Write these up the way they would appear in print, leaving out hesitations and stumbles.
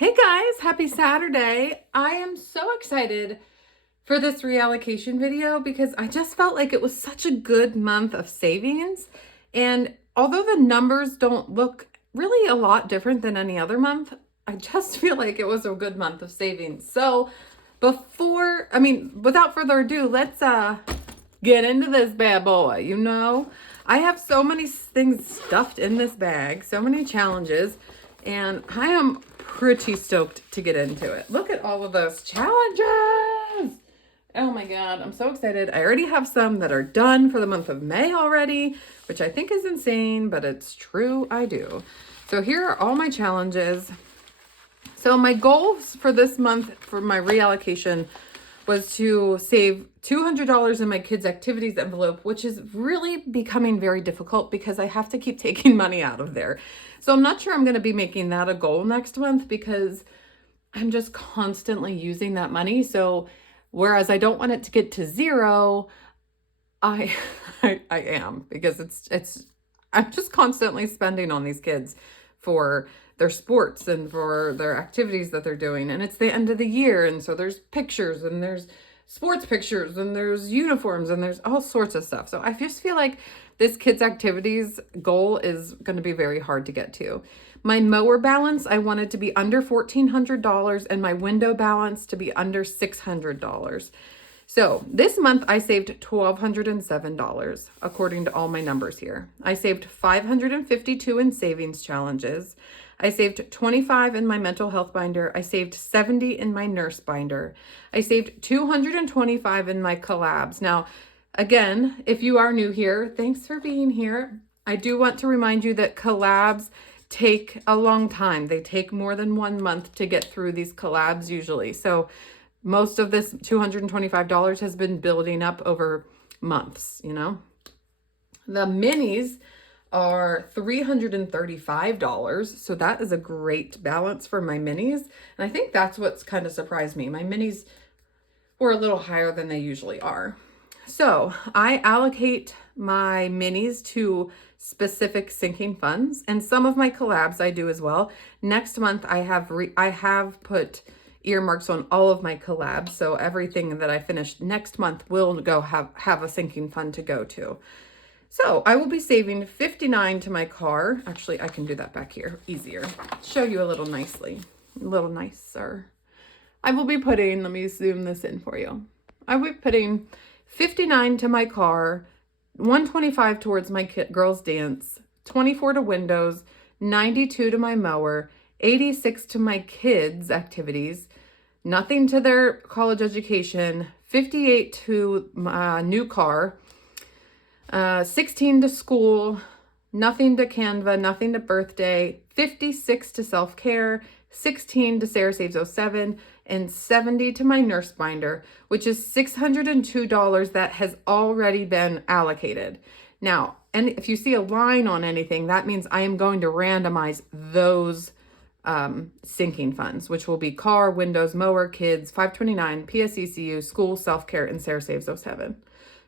Hey guys, happy Saturday. I am so excited for this reallocation video because I just felt like it was such a good month of savings. And although the numbers don't look really a lot different than any other month, I just feel like it was a good month of savings. So without further ado, let's get into this bad boy. I have so many things stuffed in this bag, so many challenges, and I am pretty stoked to get into it. Look at all of those challenges. Oh my God, I'm so excited. I already have some that are done for the month of May already, which I think is insane, but it's true, I do. So here are all my challenges. So my goals for this month for my reallocation was to save $200 in my kids' activities envelope, which is really becoming very difficult because I have to keep taking money out of there. So I'm not sure I'm going to be making that a goal next month because I'm just constantly using that money. So whereas I don't want it to get to zero, I am, because I'm just constantly spending on these kids for their sports and for their activities that they're doing. And it's the end of the year. And so there's pictures and there's sports pictures and there's uniforms and there's all sorts of stuff. So I just feel like this kids' activities goal is going to be very hard to get to. My mower balance, I wanted to be under $1,400 and my window balance to be under $600. So this month I saved $1,207 according to all my numbers here. I saved $552 in savings challenges. I saved $25 in my mental health binder. I saved $70 in my nurse binder. I saved $225 in my collabs. Now, again, if you are new here, thanks for being here. I do want to remind you that collabs take a long time. They take more than 1 month to get through these collabs usually. So most of this $225 has been building up over months, The minis are $335. So that is a great balance for my minis. And I think that's what's kind of surprised me. My minis were a little higher than they usually are. So I allocate my minis to specific sinking funds, and some of my collabs I do as well. Next month I have put earmarks on all of my collabs, so everything that I finish next month will go have a sinking fund to go to. So I will be saving $59 to my car. Actually, I can do that back here easier. Show you a little nicer. I will be putting, let me zoom this in for you. I will be putting $59 to my car, $125 towards my girls' dance, $24 to windows, $92 to my mower, $86 to my kids' activities, nothing to their college education, $58 to my new car, $16 to school, nothing to Canva, nothing to birthday, $56 to self-care, $16 to Sarah Saves 07, and $70 to my nurse binder, which is $602 that has already been allocated. Now, and if you see a line on anything, that means I am going to randomize those sinking funds, which will be car, windows, mower, kids, 529, PSECU, school, self-care, and Sarah Saves 07.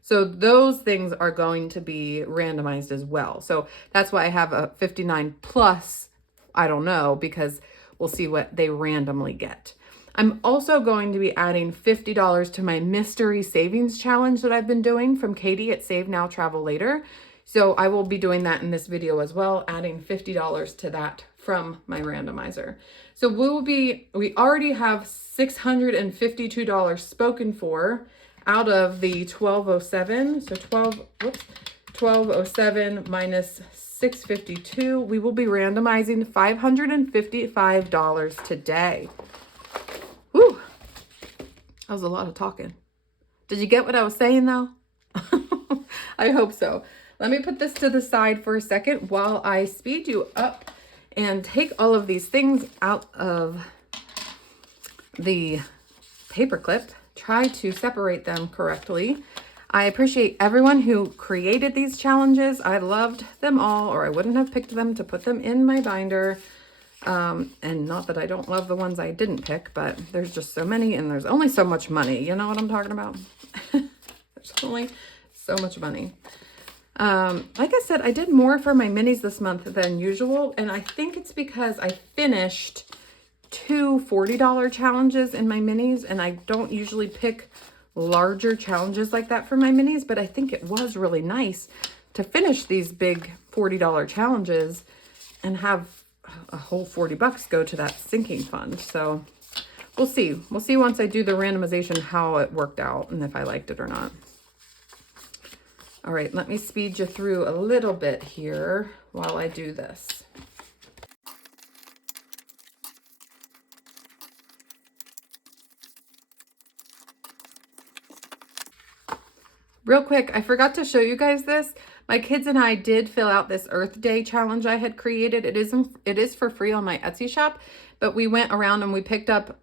So those things are going to be randomized as well. So that's why I have a 59 plus, I don't know, because we'll see what they randomly get. I'm also going to be adding $50 to my mystery savings challenge that I've been doing from Katie at Save Now, Travel Later. So I will be doing that in this video as well, adding $50 to that from my randomizer. So we already have $652 spoken for out of the 1207. So 1207 minus 652, we will be randomizing $555 today. Whew, that was a lot of talking. Did you get what I was saying though? I hope so. Let me put this to the side for a second while I speed you up and take all of these things out of the paperclip. Try to separate them correctly. I appreciate everyone who created these challenges. I loved them all, or I wouldn't have picked them to put them in my binder. And not that I don't love the ones I didn't pick, but there's just so many and there's only so much money. You know what I'm talking about? There's only so much money. Like I said, I did more for my minis this month than usual. And I think it's because I finished two $40 challenges in my minis, and I don't usually pick larger challenges like that for my minis, but I think it was really nice to finish these big $40 challenges and have a whole 40 bucks go to that sinking fund. So we'll see. We'll see once I do the randomization how it worked out and if I liked it or not. All right, let me speed you through a little bit here while I do this. Real quick, I forgot to show you guys this. My kids and I did fill out this Earth Day challenge I had created. It is for free on my Etsy shop, but we went around and we picked up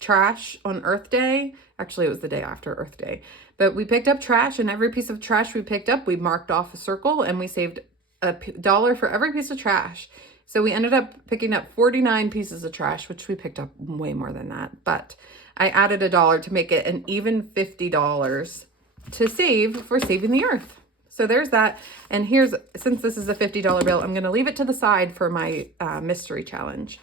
trash on Earth Day. Actually, it was the day after Earth Day, but we picked up trash, and every piece of trash we picked up, we marked off a circle, and we saved $1 for every piece of trash. So we ended up picking up 49 pieces of trash, which we picked up way more than that, but I added $1 to make it an even $50 to save for saving the earth. So there's that. And here's, since this is a $50 bill, I'm going to leave it to the side for my mystery challenge.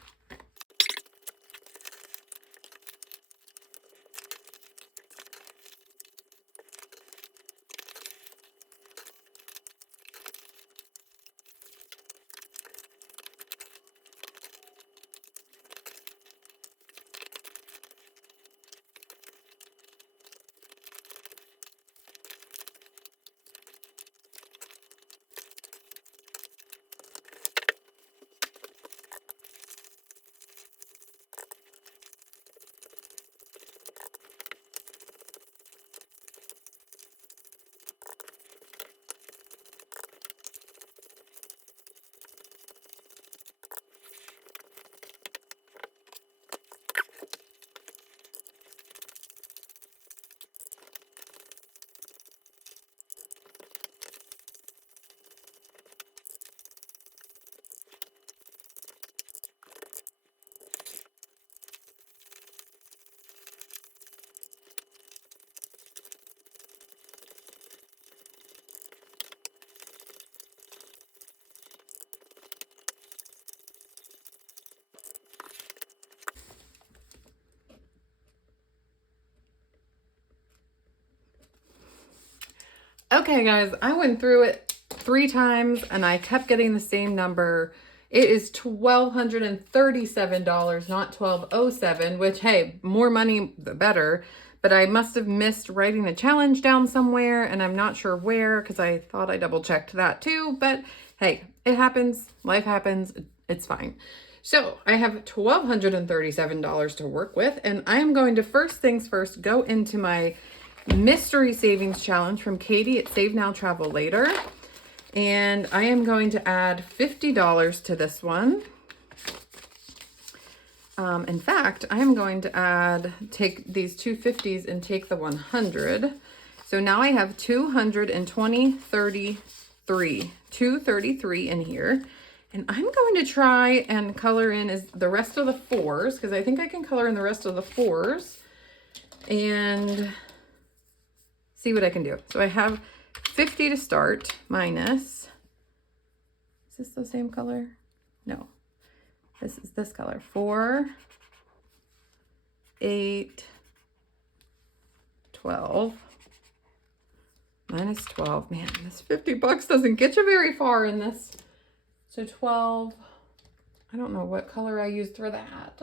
Okay, guys, I went through it 3 times and I kept getting the same number. It is $1,237, not $1,207, which, hey, more money, the better. But I must have missed writing the challenge down somewhere, and I'm not sure where because I thought I double checked that too. But hey, it happens. Life happens. It's fine. So I have $1,237 to work with, and I am going to, first things first, go into my mystery savings challenge from Katie at Save Now Travel Later, and I am going to add $50 to this one. In fact, I am going to take these 250s and take the 100. So now I have 233 in here, and I'm going to try and color in the rest of the 4s, because I think I can color in the rest of the 4s and see what I can do. So I have 50 to start, minus, is this the same color? No, this is this color. 4, 8, 12, minus 12. Man, this 50 bucks doesn't get you very far in this. So 12, I don't know what color I used for that.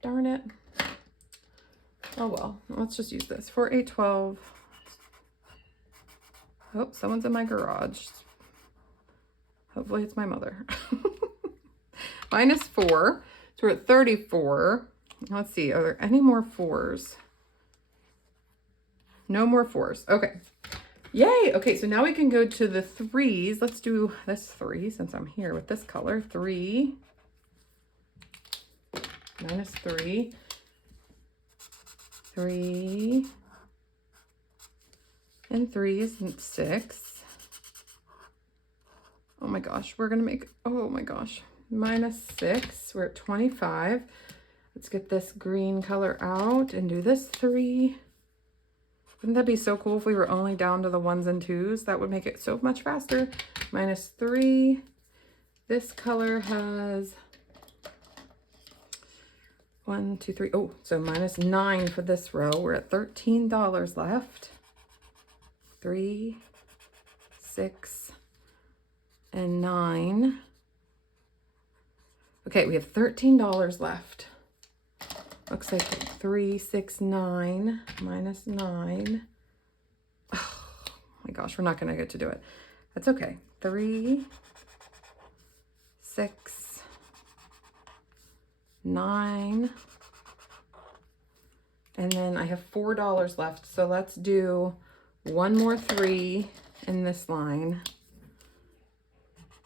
Darn it. Oh well, let's just use this. 4, 8, 12. Oh, someone's in my garage. Hopefully it's my mother. Minus 4. So we're at 34. Let's see, are there any more 4s? No more 4s. Okay. Yay! Okay, so now we can go to the 3s. Let's do this 3 since I'm here with this color. 3. Minus 3. 3 and 3 is 6. Oh my gosh, we're gonna make, oh my gosh, minus 6. We're at 25. Let's get this green color out and do this 3. Wouldn't that be so cool if we were only down to the 1s and 2s? That would make it so much faster. Minus 3. This color has 1, 2, 3. Oh, so minus 9 for this row. We're at $13 left. 3, 6, and 9. Okay, we have $13 left. Looks like 3, 6, 9 minus 9. Oh my gosh, we're not gonna get to do it. That's okay. 3, 6, 9. And then I have $4 left. So let's do one more 3 in this line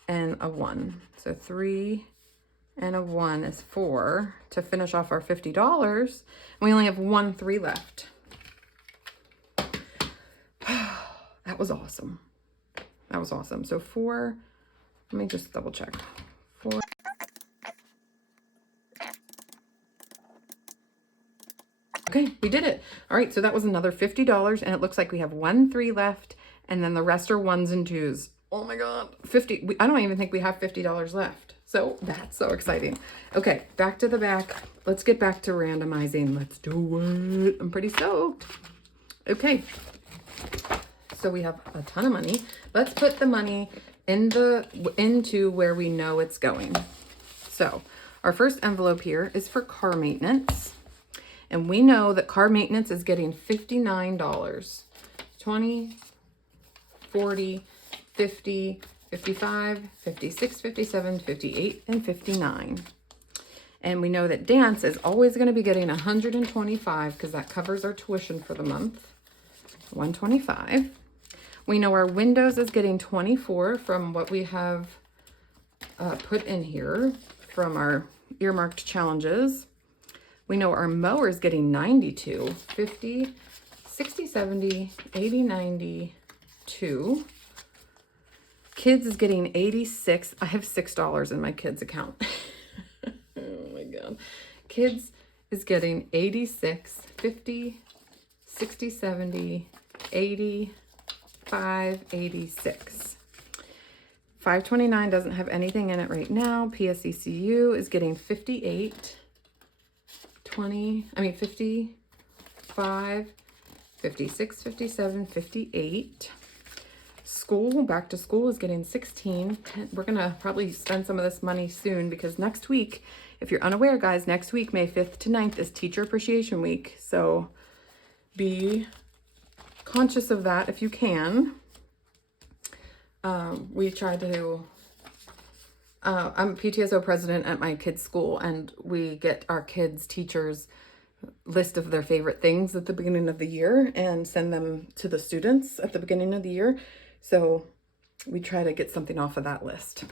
and a 1. So 3 and a 1 is 4 to finish off our $50. We only have 1 3 left. That was awesome. That was awesome. So 4, let me just double check. 4. Okay, we did it. All right, so that was another $50, and it looks like we have 1 3 left, and then the rest are 1s and 2s. Oh my God, 50. I don't even think we have $50 left. So that's so exciting. Okay, back to the back. Let's get back to randomizing. Let's do it. I'm pretty stoked. Okay, so we have a ton of money. Let's put the money into where we know it's going. So our first envelope here is for car maintenance. And we know that car maintenance is getting $59. 20, 40, 50, 55, 56, 57, 58, and 59. And we know that dance is always going to be getting 125 because that covers our tuition for the month. 125. We know our windows is getting 24 from what we have put in here from our earmarked challenges. We know our mower is getting 92, 50, 60, 70, 80, 92. Kids is getting 86. I have $6 in my kids account. Oh my God. Kids is getting 86, 50, 60, 70, 80, 586. 529 doesn't have anything in it right now. PSECU is getting 58, 55, 56, 57, 58. School, back to school, is getting 16. We're going to probably spend some of this money soon because next week, if you're unaware, guys, next week, May 5th to 9th, is Teacher Appreciation Week. So be conscious of that if you can. We try to, I'm PTSO president at my kids' school, and we get our kids' teachers list of their favorite things at the beginning of the year and send them to the students at the beginning of the year. So we try to get something off of that list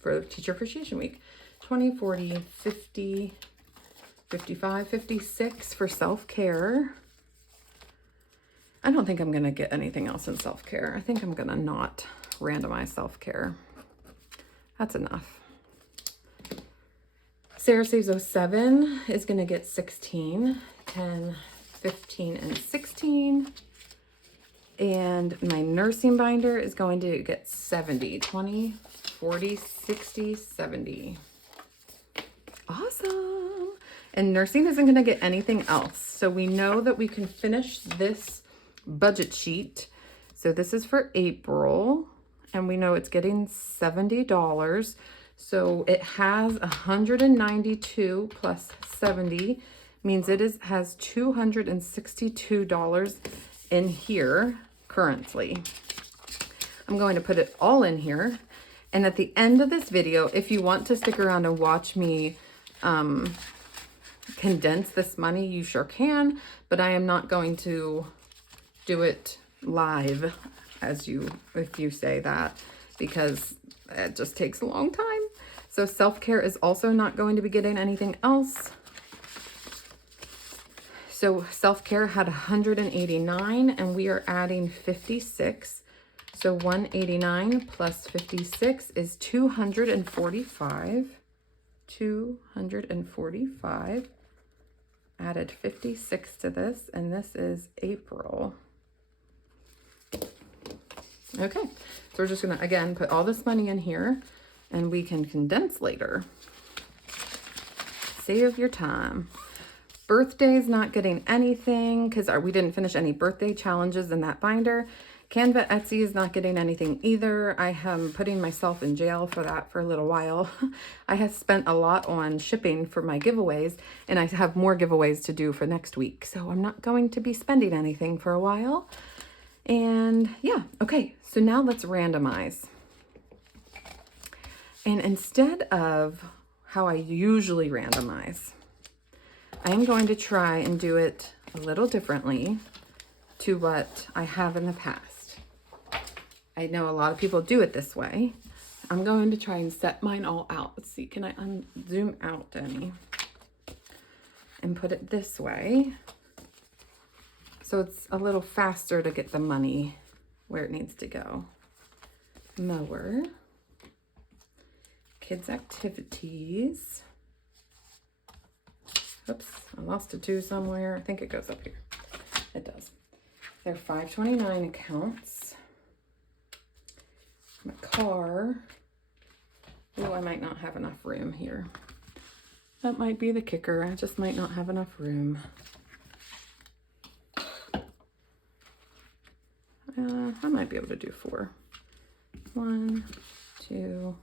for Teacher Appreciation Week. 20, 40, 50, 55, 56 for self-care. I don't think I'm going to get anything else in self-care. I think I'm going to not randomize self-care. That's enough. Sarah Saves 07 is going to get 16, 10, 15, and 16. And my nursing binder is going to get 70, 20, 40, 60, 70. Awesome. And nursing isn't going to get anything else. So we know that we can finish this budget sheet. So this is for April, and we know it's getting $70. So it has 192 plus 70 means it has $262 in here currently. I'm going to put it all in here. And at the end of this video, if you want to stick around and watch me condense this money, you sure can, but I am not going to do it live if you say that, because it just takes a long time. So self-care is also not going to be getting anything else. So self-care had 189 and we are adding 56. So 189 plus 56 is 245. 245. Added 56 to this, and this is April. Okay, so we're just gonna, again, put all this money in here and we can condense later. save your time. Birthday's not getting anything because we didn't finish any birthday challenges in that binder. Canva Etsy is not getting anything either. I am putting myself in jail for that for a little while. I have spent a lot on shipping for my giveaways, and I have more giveaways to do for next week. So I'm not going to be spending anything for a while. And yeah, okay, so now let's randomize. And instead of how I usually randomize, I am going to try and do it a little differently to what I have in the past. I know a lot of people do it this way. I'm going to try and set mine all out. Let's see, can I zoom out any? And put it this way. So it's a little faster to get the money where it needs to go. Mower. Kids activities. Oops, I lost a 2 somewhere. I think it goes up here. It does. There are 529 accounts. My car. Oh, I might not have enough room here. That might be the kicker. I just might not have enough room. I might be able to do 4. 1, 2,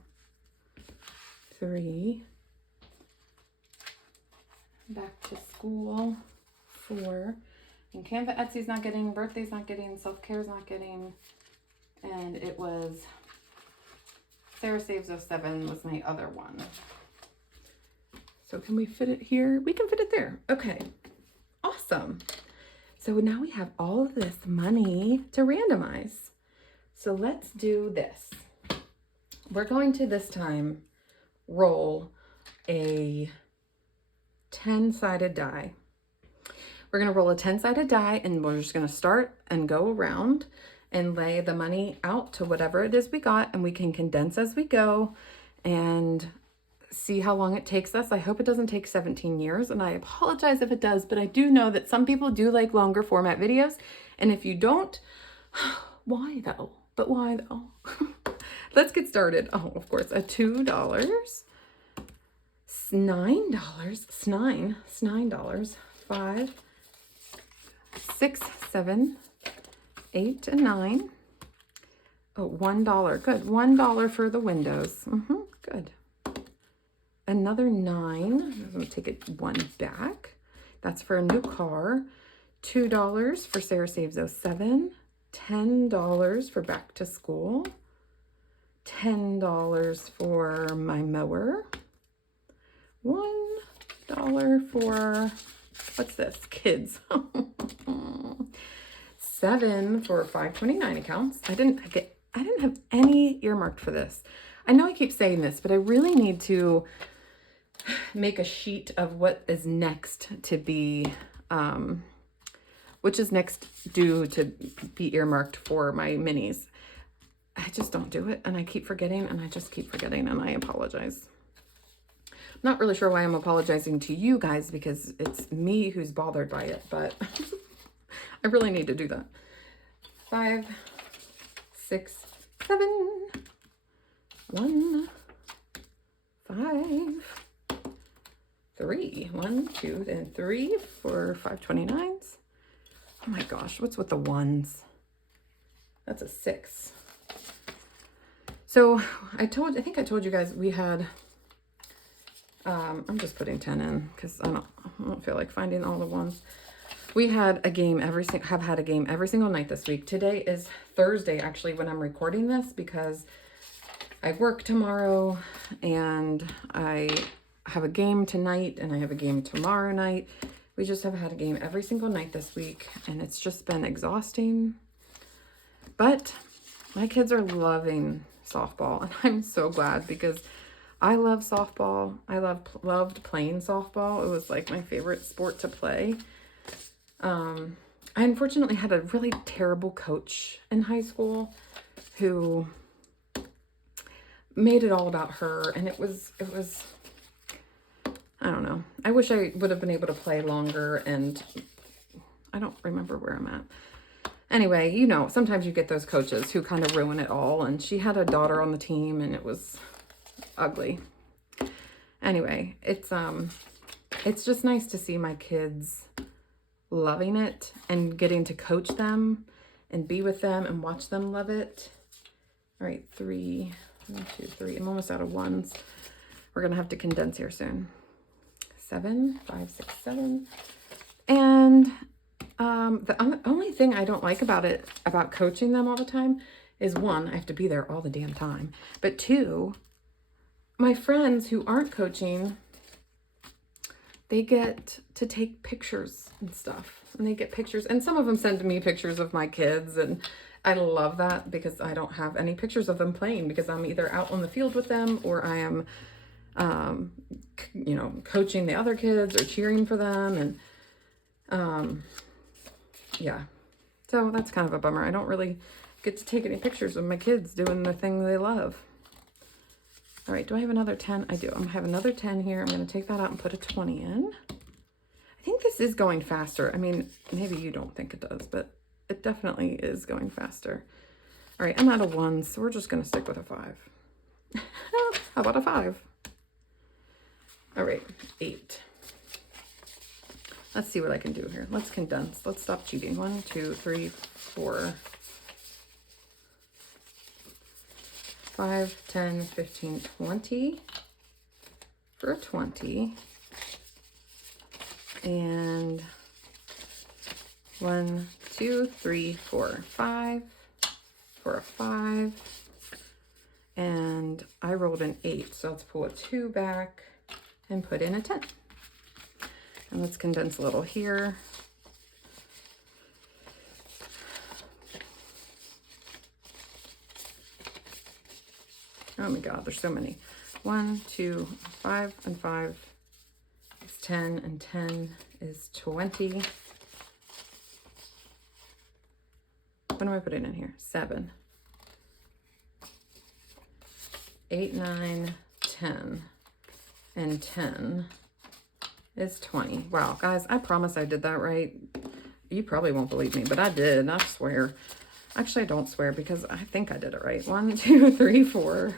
3. Back to school, 4. And Canva Etsy's not getting, birthday's not getting, self-care's not getting. And it was Sarah Saves 07 was my other one. So can we fit it here? We can fit it there. Okay, awesome. So now we have all of this money to randomize. So let's do this. We're going to this time roll a 10-sided die. We're going to roll a 10-sided die, and we're just going to start and go around and lay the money out to whatever it is we got, and we can condense as we go and see how long it takes us. I hope it doesn't take 17 years, and I apologize if it does, but I do know that some people do like longer format videos, and if you don't, why though? But why though? Let's get started. Oh, of course, a $2. $9, 5, 6, 7, 8, and 9. Oh, $1. Good. $1 for the windows. Good. Another 9. I'm going to take it 1 back. That's for a new car. $2 for Sarah Saves 07. $10 for back to school. $10 for my mower. $1 for, what's this? Kids. 7 for 529 accounts. I didn't have any earmarked for this. I know I keep saying this, but I really need to make a sheet of what is next to be, which is next due to be earmarked for my minis. I just don't do it, and I keep forgetting, and I just keep forgetting, and I apologize. Not really sure why I'm apologizing to you guys, because it's me who's bothered by it, but I really need to do that. 5, 6, 7, 1, 5, 3. 1, 2, and 3 for 529s. Oh my gosh, what's with the ones? That's a 6. So I think I told you guys we had, I'm just putting 10 in because I don't feel like finding all the ones. We had a game have had a game every single night this week. Today is Thursday, actually, when I'm recording this, because I work tomorrow and I have a game tonight and I have a game tomorrow night. We just have had a game every single night this week, and it's just been exhausting. But my kids are loving softball, and I'm so glad, because I love softball. I loved playing softball. It was like my favorite sport to play. I unfortunately had a really terrible coach in high school who made it all about her, and it was I don't know. I wish I would have been able to play longer, and I don't remember where I'm at. Anyway, you know, sometimes you get those coaches who kind of ruin it all, and she had a daughter on the team, and it was ugly. Anyway, it's it's just nice to see my kids loving it and getting to coach them and be with them and watch them love it. All right, 3, 1, 2, 3. I'm almost out of ones. We're gonna have to condense here soon. 7, 5, 6, 7. And the only thing I don't like about coaching them all the time is, 1, I have to be there all the damn time. But 2, my friends who aren't coaching, they get to take pictures and stuff. And they get pictures. And some of them send me pictures of my kids. And I love that because I don't have any pictures of them playing because I'm either out on the field with them or I am, you know, coaching the other kids or cheering for them. And yeah, so that's kind of a bummer. I don't really get to take any pictures of my kids doing the thing they love. All right, do I have another 10? I do. I have another 10 here. I'm going to take that out and put a 20 in. I think this is going faster. I mean, maybe you don't think it does, but it definitely is going faster. All right, I'm out of 1, so we're just going to stick with a 5. How about a 5? All right, 8. Let's see what I can do here. Let's condense. Let's stop cheating. 1, 2, 3, 4, 5, 10, 15, 20 for a 20. And 1, 2, 3, 4, 5 for a 5. And I rolled an 8, so let's pull a 2 back and put in a 10. And let's condense a little here. Oh my God, there's so many. 1, 2, 5, and 5 is 10, and 10 is 20. What am I putting in here? 7, 8, 9, 10, and 10 is 20. Wow, guys, I promise I did that right. You probably won't believe me, but I did. I swear. Actually, I don't swear because I think I did it right. 1, 2, 3, 4.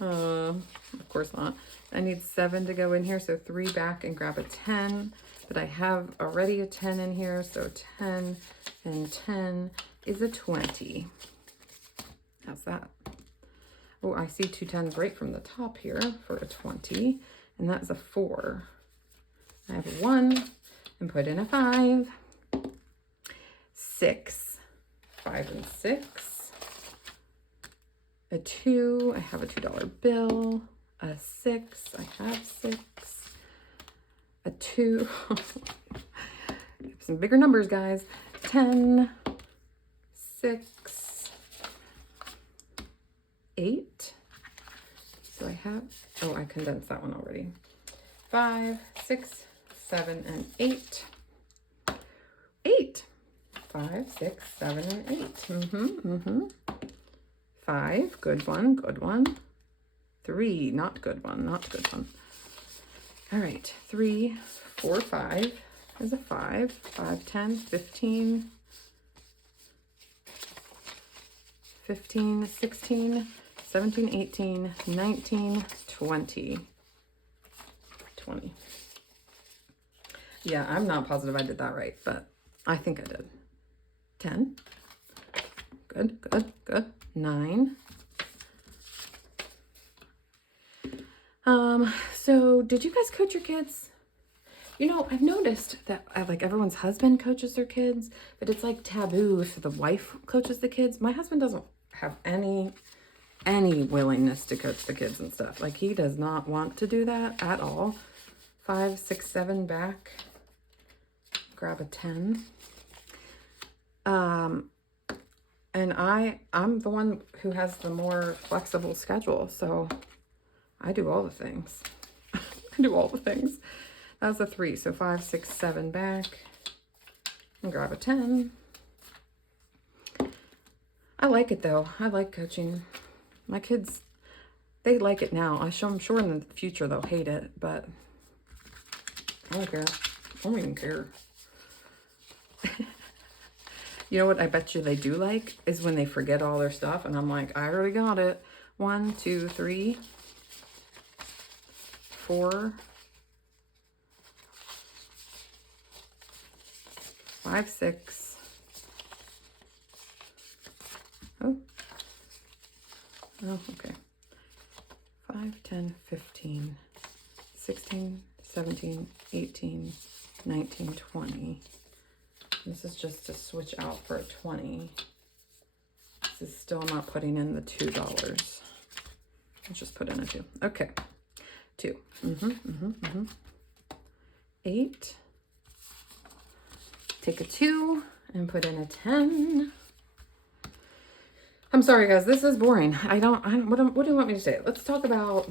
Of course not. I need 7 to go in here, so 3 back and grab a 10. But I have already a 10 in here, so 10 and 10 is a 20. How's that? Oh, I see 2 10s right from the top here for a 20, and that's a 4. I have a 1 and put in a 5. 6, 5 and 6. A 2, I have a $2 bill. A 6, I have 6. A 2, some bigger numbers, guys. 10, 6, 8. So I have, oh, I condensed that one already. 5, 6, 7, and 8. 8. 5, 6, 7, and 8. 5, good one, good one. 3, not good one, not good one. All right, 3, 4, 5 is a 5. 5, 10, 15, 15, 16, 17, 18, 19, 20. 20. Yeah, I'm not positive I did that right, but I think I did. 10. Good, good, good. 9. So did you guys coach your kids? You know, I've noticed that like everyone's husband coaches their kids, but it's like taboo if the wife coaches the kids. My husband doesn't have any willingness to coach the kids and stuff. Like he does not want to do that at all. 5, 6, 7 back. Grab a 10. And I'm the one who has the more flexible schedule, so I do all the things. I do all the things. That was a 3, so 5, 6, 7 back. And grab a 10. I like it though. I like coaching. My kids, they like it now. I'm sure in the future they'll hate it, but I don't care. I don't even care. You know what I bet you they do like is when they forget all their stuff and I'm like, I already got it. 1, 2, 3, 4, 5, 6. Oh, okay. 5, 10, 15, 16, 17, 18, 19, 20. This is just to switch out for a 20. This is still not putting in the $2. Let's just put in a 2. Okay. 2. 8. Take a 2 and put in a 10. I'm sorry, guys. This is boring. What do you want me to say? Let's talk about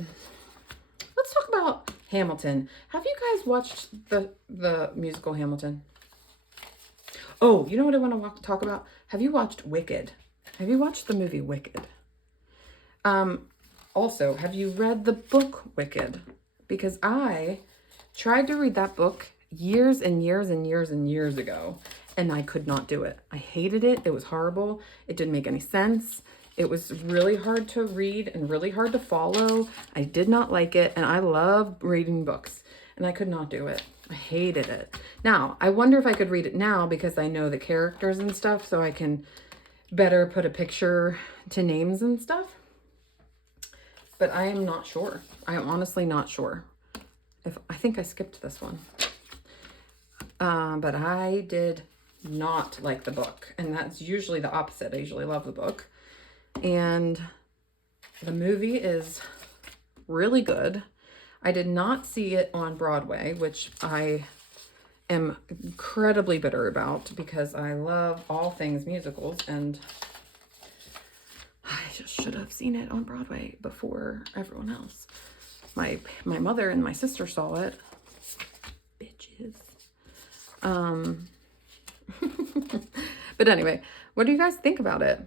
Hamilton. Have you guys watched the musical Hamilton? Oh, you know what I want to talk about? Have you watched Wicked? Have you watched the movie Wicked? Also, have you read the book Wicked? Because I tried to read that book years and years and years and years ago, and I could not do it. I hated it. It was horrible. It didn't make any sense. It was really hard to read and really hard to follow. I did not like it, and I love reading books, and I could not do it. I hated it. Now, I wonder if I could read it now because I know the characters and stuff, so I can better put a picture to names and stuff. But I am not sure. I am honestly not sure. I think I skipped this one. But I did not like the book, and that's usually the opposite. I usually love the book. And the movie is really good. I did not see it on Broadway, which I am incredibly bitter about because I love all things musicals, and I just should have seen it on Broadway before everyone else. My mother and my sister saw it. Bitches. But anyway, what do you guys think about it?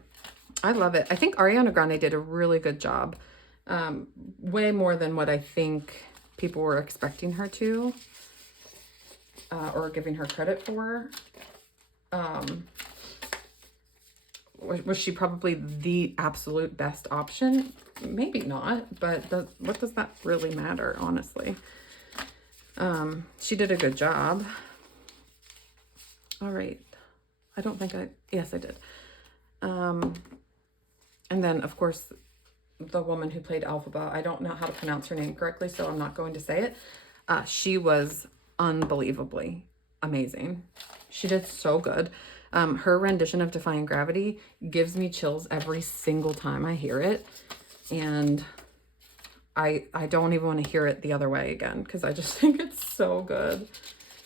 I love it. I think Ariana Grande did a really good job. Way more than what I think people were expecting her to, or giving her credit for. Was she probably the absolute best option? Maybe not, but what does that really matter, honestly? She did a good job. All right. I don't think yes, I did. And then, of course, the woman who played Elphaba, I don't know how to pronounce her name correctly, so I'm not going to say it. She was unbelievably amazing. She did so good. Her rendition of Defying Gravity gives me chills every single time I hear it. And I don't even want to hear it the other way again because I just think it's so good.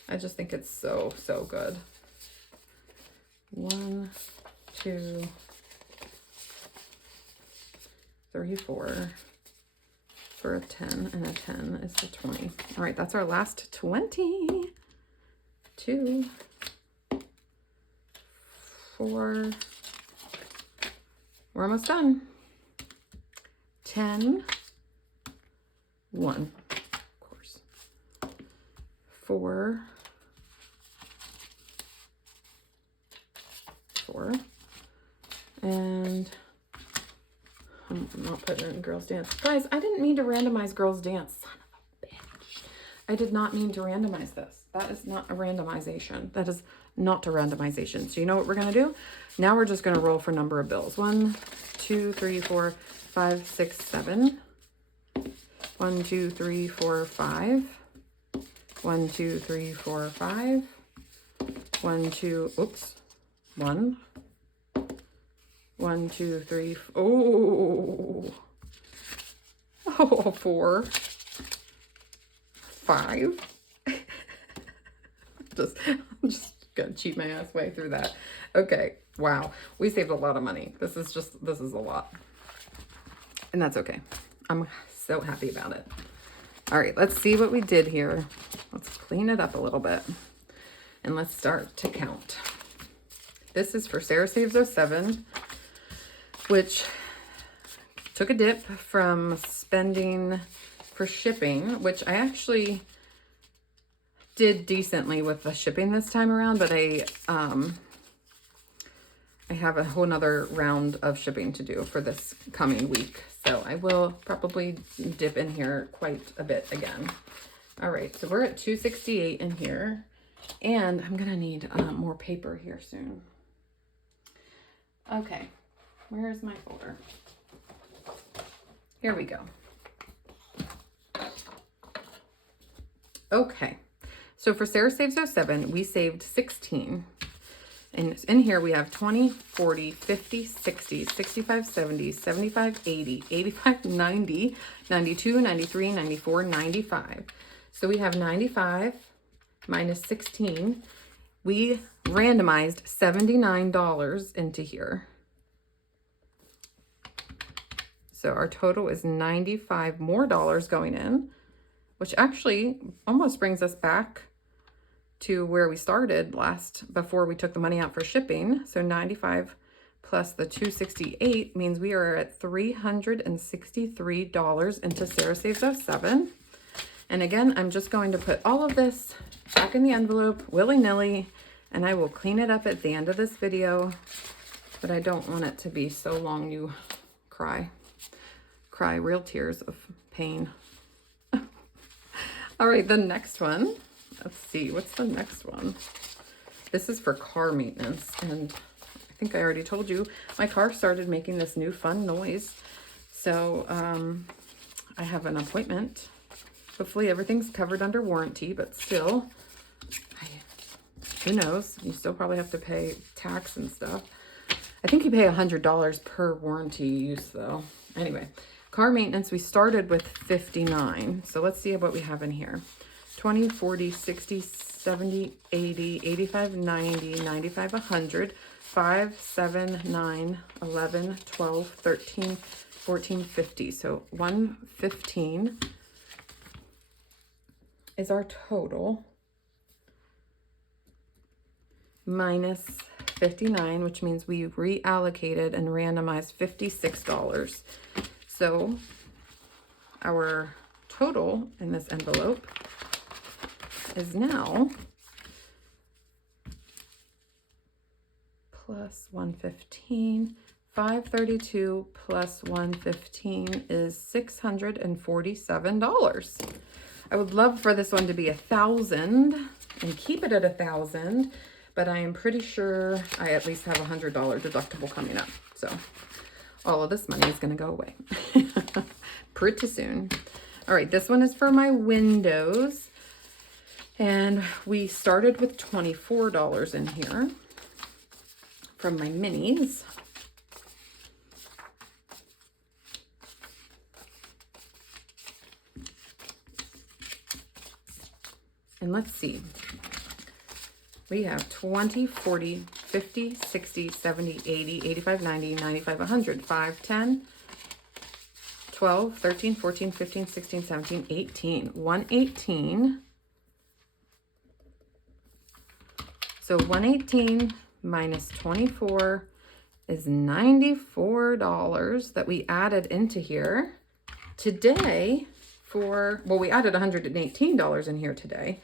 I just think it's so, so good. 1, 2, 3, 4 for a 10, and a 10 is the 20. All right, that's our last 20. 2, 4. We're almost done. 10, 1, of course. 4, 4, and I'm not putting it in Girls Dance. Guys, I didn't mean to randomize Girls Dance. Son of a bitch. I did not mean to randomize this. That is not a randomization. That is not a randomization. So you know what we're going to do? Now we're just going to roll for number of bills. 1, 2, 3, 4, 5, 6, 7. 1, 2, 3, 4, 5. 1, 2, 3, 4, 5. 1, 2, oops. 1. 1, 2, 3, oh, 4, 5. I'm just gonna cheat my ass way through that. Okay, wow, we saved a lot of money. This is a lot, and that's okay. I'm so happy about it. All right, let's see what we did here. Let's clean it up a little bit, and let's start to count. This is for Sarah Saves 07. Which took a dip from spending for shipping, which I actually did decently with the shipping this time around, but I have a whole nother round of shipping to do for this coming week. So I will probably dip in here quite a bit again. All right, so we're at $268 in here. And I'm gonna need more paper here soon. Okay, where's my folder? Here we go. Okay, so for Sarah Saves 07, we saved 16. And in here we have 20, 40, 50, 60, 65, 70, 75, 80, 85, 90, 92, 93, 94, 95. So we have 95 minus 16. We randomized $79 into here. So our total is $95 more going in, which actually almost brings us back to where we started before we took the money out for shipping. So 95 plus the 268 means we are at $363 into Sarah Saves 07. And again, I'm just going to put all of this back in the envelope willy-nilly, and I will clean it up at the end of this video, but I don't want it to be so long you cry real tears of pain. All right, the next one. Let's see, what's the next one? This is for car maintenance, and I think I already told you, my car started making this new fun noise. So I have an appointment. Hopefully everything's covered under warranty, but still, who knows? You still probably have to pay tax and stuff. I think you pay $100 per warranty use though. Anyway, car maintenance, we started with 59. So let's see what we have in here. 20, 40, 60, 70, 80, 85, 90, 95, 100, 5, 7, 9, 11, 12, 13, 14, 50. So 115 is our total, minus 59, which means we reallocated and randomized $56. So our total in this envelope is now plus 115, 532 plus 115 is $647. I would love for this one to be 1,000 and keep it at 1,000, but I am pretty sure I at least have $100 deductible coming up. So all of this money is going to go away pretty soon. All right, this one is for my windows. And we started with $24 in here from my minis. And let's see. We have 20, 40, 50, 60, 70, 80, 85, 90, 95, 100, 5, 10, 12, 13, 14, 15, 16, 17, 18, 118. So 118 minus 24 is $94 that we added into here today for, well, we added $118 in here today.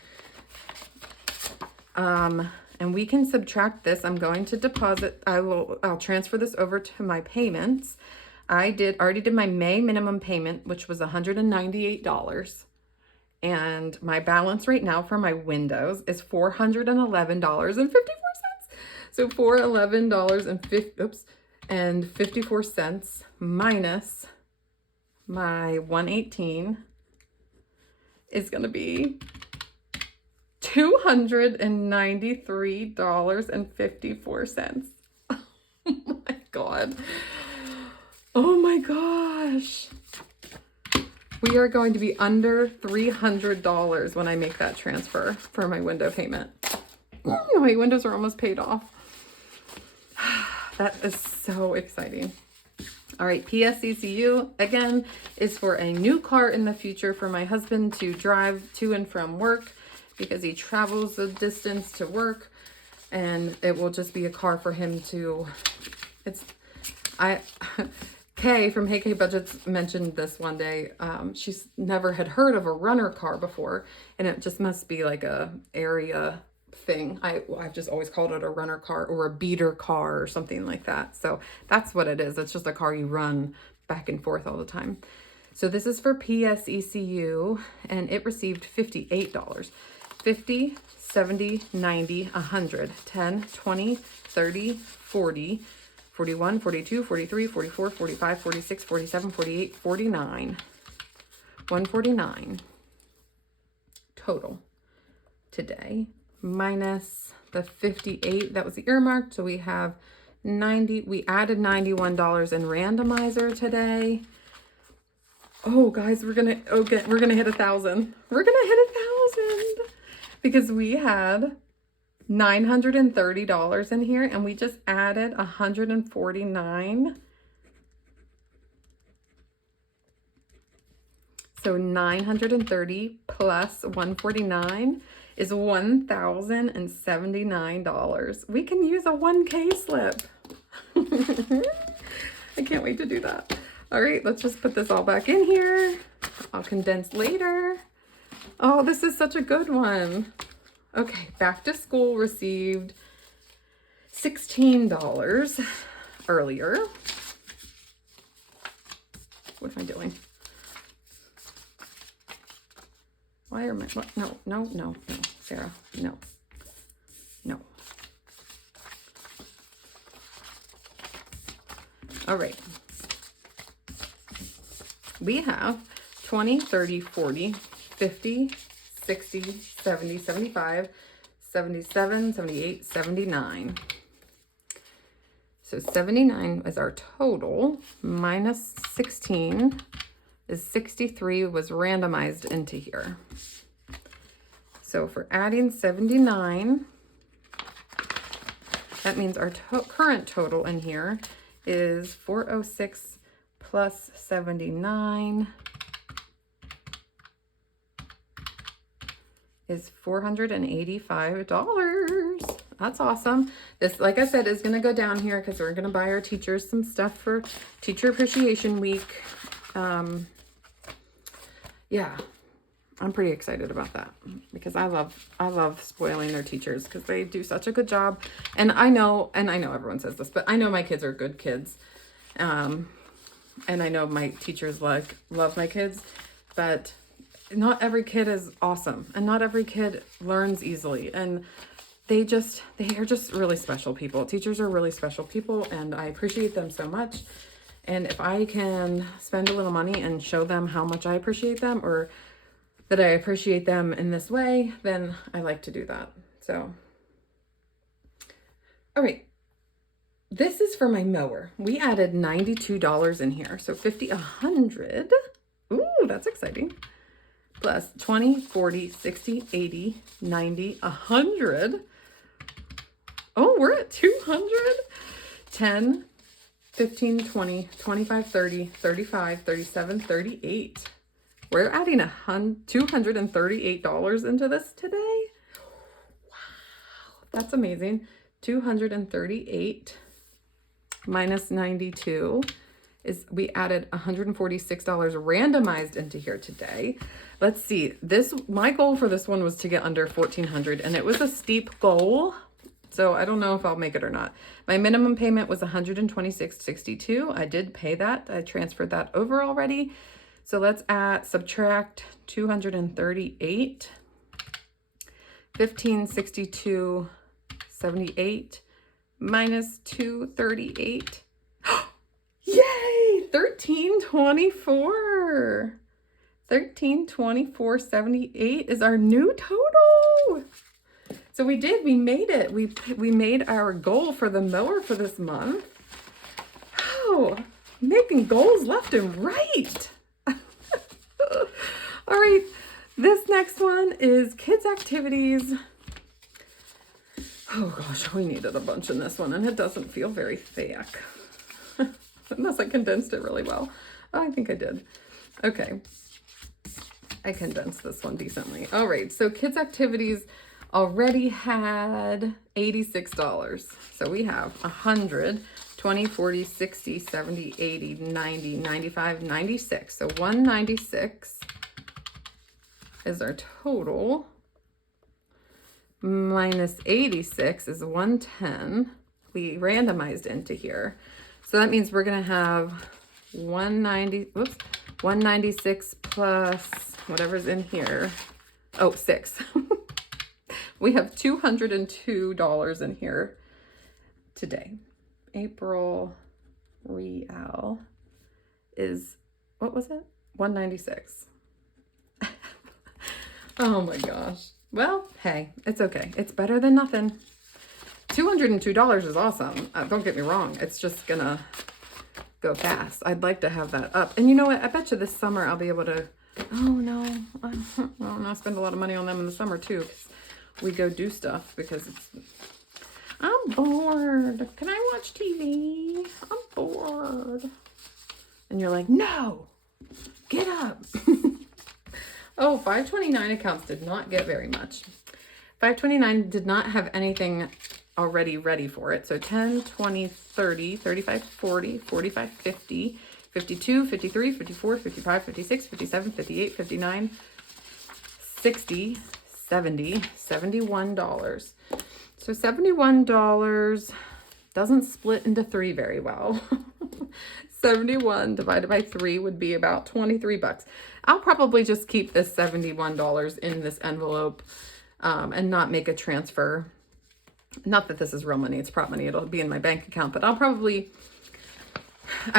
And we can subtract this. I'm going to deposit, I'll transfer this over to my payments. I already did my May minimum payment, which was $198. And my balance right now for my windows is $411.54. So $411.54 minus my 118 is going to be $293.54. Oh my God. Oh my gosh. We are going to be under $300 when I make that transfer for my window payment. My windows are almost paid off. That is so exciting. All right, PSECU, again, is for a new car in the future for my husband to drive to and from work because he travels a distance to work, and it will just be a car for him to, Kay from Hey Kay Budgets mentioned this one day. She's never had heard of a runner car before, and it just must be like a area thing. I've just always called it a runner car or a beater car or something like that. So that's what it is. It's just a car you run back and forth all the time. So this is for PSECU, and it received $58. 50, 70, 90, 100, 10, 20, 30, 40, 41, 42, 43, 44, 45, 46, 47, 48, 49. 149 total today, minus the 58 that was earmarked. So we have 90, we added $91 in randomizer today. Oh guys, we're gonna hit 1,000. We're gonna hit 1,000 because we had $930 in here and we just added 149. So 930 plus 149 is $1,079. We can use a 1K slip. I can't wait to do that. All right, let's just put this all back in here. I'll condense later. Oh, this is such a good one. Okay, back to school received $16 earlier. What am I doing? Why are my, what? No, Sarah, no. All right. We have 20, 30, 40, 50, 60, 70, 75, 77, 78, 79. So 79 is our total, minus 16 is 63 was randomized into here. So if we're adding 79, that means our current total in here is 406 plus 79 is $485. That's awesome. This, like I said, is going to go down here because we're going to buy our teachers some stuff for Teacher Appreciation Week. Yeah, I'm pretty excited about that because I love spoiling their teachers because they do such a good job. And I know everyone says this, but I know my kids are good kids. And I know my teachers love my kids, but not every kid is awesome and not every kid learns easily. And they are just really special people. Teachers are really special people and I appreciate them so much. And if I can spend a little money and show them how much I appreciate them or that I appreciate them in this way, then I like to do that. So, all right. This is for my mower. We added $92 in here. So 50, 100. Ooh, that's exciting. Plus 20, 40, 60, 80, 90, 100. Oh, we're at 200. 10, 15, 20, 25, 30, 35, 37, 38. We're adding $238 into this today. Wow, that's amazing. 238 minus 92 is we added $146 randomized into here today. Let's see. My goal for this one was to get under 1,400 and it was a steep goal. So I don't know if I'll make it or not. My minimum payment was $126.62. I did pay that. I transferred that over already. So let's subtract 238, 1562.78 minus 238. Yay! 1324. 1324.78 is our new total. So we made it. We made our goal for the mower for this month. Oh, making goals left and right. All right, this next one is kids' activities. Oh gosh, we needed a bunch in this one and it doesn't feel very thick. Unless I condensed it really well. Oh, I think I did. Okay, I condensed this one decently. All right, so kids' activities already had $86. So we have 100, 20, 40, 60, 70, 80, 90, 95, 96. So 196 is our total. Minus 86 is 110. We randomized into here. So that means we're going to have 196 plus whatever's in here. Oh, 6. We have $202 in here today. April Real is, what was it? 196. Oh my gosh. Well, hey, it's okay. It's better than nothing. $202 is awesome. Don't get me wrong. It's just gonna go fast. I'd like to have that up. And you know what? I bet you this summer I'll be able to, oh no, I'll not spend a lot of money on them in the summer too, because we go do stuff because I'm bored. Can I watch TV? I'm bored. And you're like, no, get up. Oh, 529 accounts did not get very much. 529 did not have anything already ready for it. So 10, 20, 30, 35, 40, 45, 50, 52, 53, 54, 55, 56, 57, 58, 59, 60, 70, $71. So $71 doesn't split into three very well. 71 divided by 3 would be about 23 bucks. I'll probably just keep this $71 in this envelope and not make a transfer. Not that this is real money, it's prop money. It'll be in my bank account, but I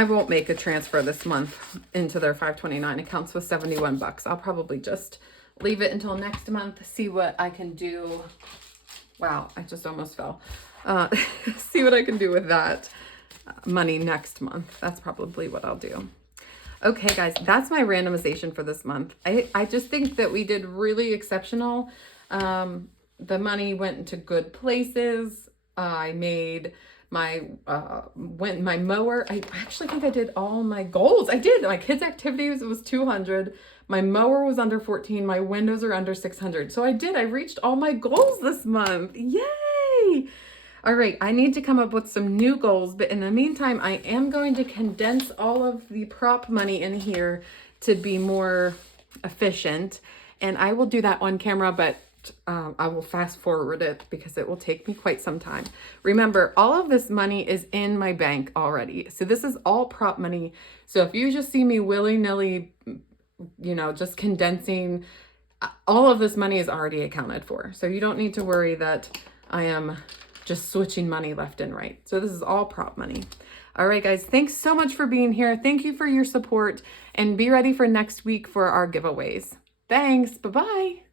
won't make a transfer this month into their 529 accounts with 71 bucks. I'll probably just leave it until next month, see what I can do. Wow, I just almost fell. See what I can do with that money next month. That's probably what I'll do. Okay, guys, that's my randomization for this month. I just think that we did really exceptional. The money went into good places. I made my mower. I actually think I did all my goals. I did. My kids' activities, it was 200. My mower was under 14. My windows are under 600. So I reached all my goals this month. Yay! All right, I need to come up with some new goals, but in the meantime, I am going to condense all of the prop money in here to be more efficient, and I will do that on camera, but I will fast forward it because it will take me quite some time. Remember, all of this money is in my bank already, so this is all prop money. So if you just see me willy-nilly, just condensing, all of this money is already accounted for, so you don't need to worry that I am just switching money left and right. So this is all prop money. All right, guys, thanks so much for being here. Thank you for your support, and be ready for next week for our giveaways. Thanks. Bye-bye.